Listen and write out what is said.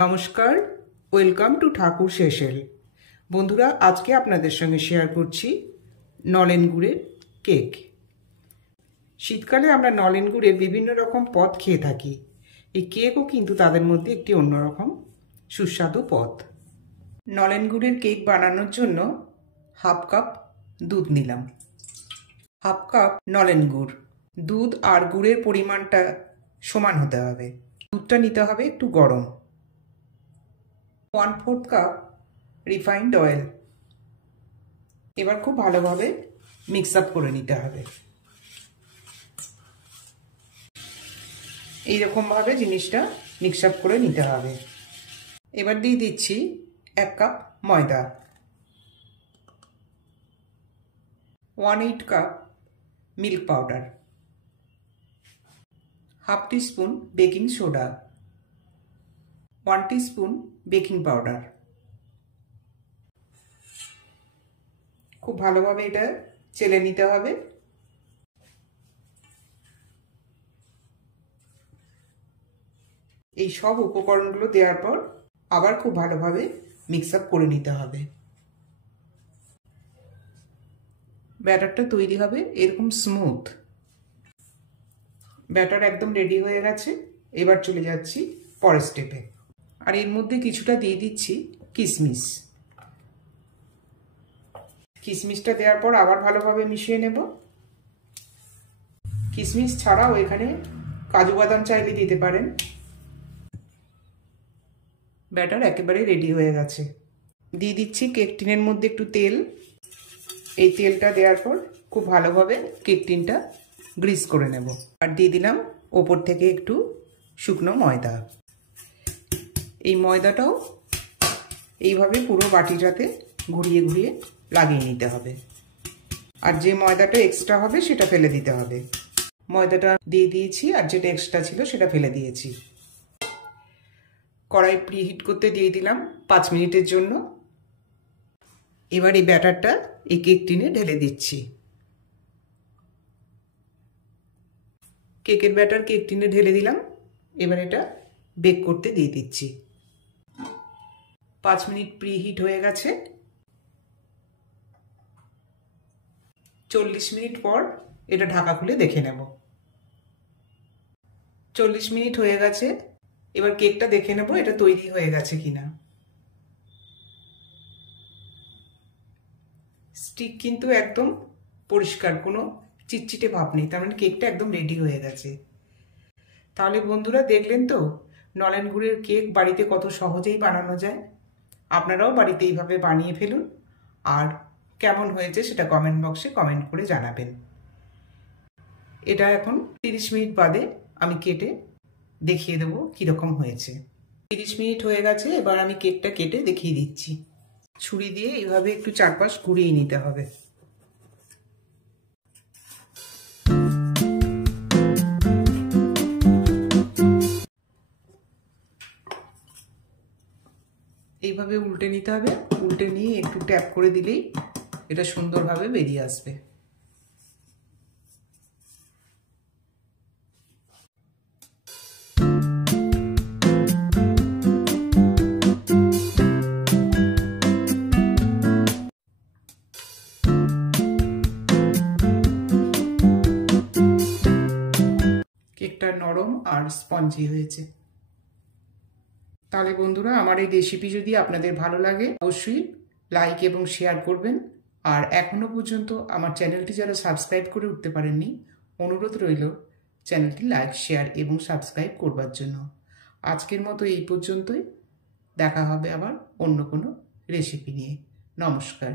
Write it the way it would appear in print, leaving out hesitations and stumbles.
নমস্কার, welcome to ঠাকুর শেষেল। বন্ধুরা, আজকে আপনাদের সঙ্গে শেয়ার করছি নলেন গুড়ের কেক। শীতকালে আমরা নলেন গুড়ের বিভিন্ন রকম পদ খেয়ে থাকি। এই কেকও কিন্তু তাদের মধ্যে একটি অন্যরকম সুস্বাদু পদ। নলেন গুড়ের কেক বানানোর জন্য হাফ কাপ দুধ নিলাম, হাফ কাপ নলেন গুড়। দুধ আর গুড়ের পরিমাণটা সমান হতে হবে। দুধটা নিতে হবে একটু গরম। 1/4 কাপ রিফাইন্ড অয়েল। এবার খুব ভালোভাবে মিক্স আপ করে নিতে হবে। এইরকমভাবে জিনিসটা মিক্স আপ করে নিতে হবে। এবার দিয়ে দিচ্ছি 1 কাপ ময়দা, 1/8 cup milk powder, half teaspoon baking soda, 1 teaspoon baking powder. খুব ভালোভাবে এটা চেলে নিতে হবে। এই সব উপকরণগুলো দেওয়ার পর আবার খুব ভালোভাবে মিক্স আপ করে নিতে হবে। ব্যাটারটা তৈরি হবে এরকম স্মুথ। ব্যাটার একদম রেডি হয়ে গেছে। এবার চলে যাচ্ছি পরের স্টেপে। আর এর মধ্যে কিছুটা দিয়ে দিচ্ছি কিশমিশ। কিশমিশটা দেওয়ার পর আবার ভালোভাবে মিশিয়ে নেব। কিশমিশ ছাড়াও এখানে কাজু বাদাম চাইলে দিতে পারেন। ব্যাটার একেবারে রেডি হয়ে গেছে। দিয়ে দিচ্ছি কেক টিনের মধ্যে একটু তেল। এই তেলটা দেওয়ার পর খুব ভালোভাবে কেক টিনটা গ্রিস করে নেব। আর দিয়ে দিলাম ওপর থেকে একটু শুকনো ময়দা। এই ময়দাটাও এইভাবে পুরো বাটিটাতে ঘুরিয়ে ঘুরিয়ে লাগিয়ে নিতে হবে। আর যে ময়দাটা এক্সট্রা হবে সেটা ফেলে দিতে হবে। ময়দাটা দিয়ে দিয়েছি আর যেটা এক্সট্রা ছিল সেটা ফেলে দিয়েছি। কড়াই প্রিহিট করতে দিয়ে দিলাম 5 মিনিটের জন্য। এবার এই ব্যাটারটা এই কেক টিনে ঢেলে দিচ্ছি। কেকের ব্যাটার কেক টিনে ঢেলে দিলাম। এবার এটা বেক করতে দিয়ে দিচ্ছি। 5 মিনিট প্রিহিট হয়ে গেছে। 40 মিনিট পর এটা ঢাকা খুলে দেখে নেব। 40 মিনিট হয়ে গেছে। এবার কেকটা দেখে নেব এটা তৈরি হয়ে গেছে কিনা। স্টিক কিন্তু একদম পরিষ্কার, কোনো চিটচিটে ভাব নেই, তার মানে কেকটা একদম রেডি হয়ে গেছে। তাহলে বন্ধুরা, দেখলেন তো নলেন গুড়ের কেক বাড়িতে কত সহজেই বানানো যায়। আপনারাও বাড়িতে এইভাবে বানিয়ে ফেলুন। আর কেমন হয়েছে সেটা কমেন্ট বক্সে কমেন্ট করে জানাবেন। এটা এখন 30 মিনিট বাদে আমি কেটে দেখিয়ে দেবো কীরকম হয়েছে। 30 মিনিট হয়ে গেছে। এবার আমি কেকটা কেটে দেখিয়ে দিচ্ছি। ছুরি দিয়ে এইভাবে একটু চারপাশ ঘুরিয়ে নিতে হবে। এইভাবে উল্টে নিতে হবে। উল্টে নিয়ে একটু ট্যাপ করে দিলেই এটা সুন্দরভাবে বেরিয়ে আসবে। কেকটা নরম আর স্পঞ্জি হয়েছে। তাহলে বন্ধুরা, আমার এই রেসিপি যদি আপনাদের ভালো লাগে অবশ্যই লাইক এবং শেয়ার করবেন। আর এখনো পর্যন্ত আমার চ্যানেলটি যারা সাবস্ক্রাইব করে উঠতে পারেননি, অনুরোধ রইল চ্যানেলটি লাইক, শেয়ার এবং সাবস্ক্রাইব করবার জন্য। আজকের মতো এই পর্যন্তই। দেখা হবে আবার অন্য কোনো রেসিপি নিয়ে। নমস্কার।